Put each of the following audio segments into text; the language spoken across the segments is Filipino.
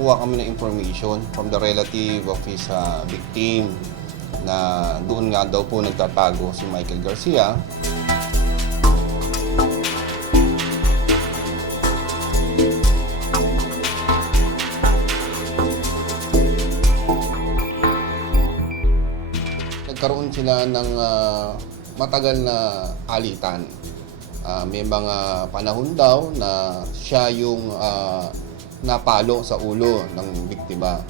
nakakuha kami ng information from the relative of his uh, victim na doon nga daw po nagtatago si Michael Garcia. Nagkaroon sila ng ah, matagal na alitan. Ah, may mga panahon daw na siya yung ah, napalo sa ulo ng biktima.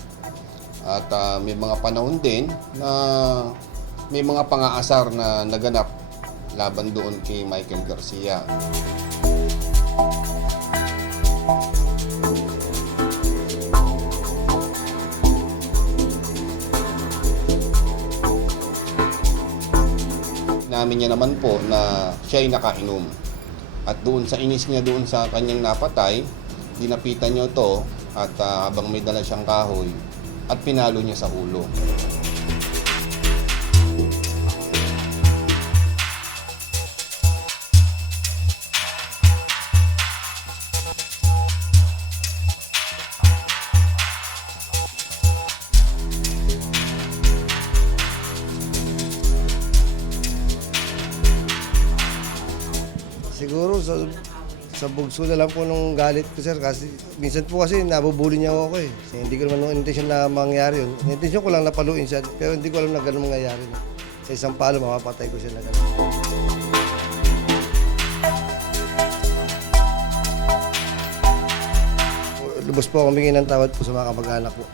At ah, may mga panahon din na may mga pangaasar na naganap laban doon kay Michael Garcia. Namin niya naman po na siya ay nakainom. At doon sa inis niya doon sa kanyang napatay, dinapitan niya ito at ah, habang may dala siyang kahoy at pinalo niya sa ulo. Siguro sa sa bugso na lang po nung galit ko sir kasi minsan po kasi nabubuli niya ako eh. Kasi hindi ko naman nung intention na mangyari yun. Intention ko lang napaluin siya pero hindi ko alam na ganun mangyayari. Na. Sa isang palo mapapatay ko siya na ganun. Lubos po akong bigyan ng tawad po sa mga kamag-anak ko.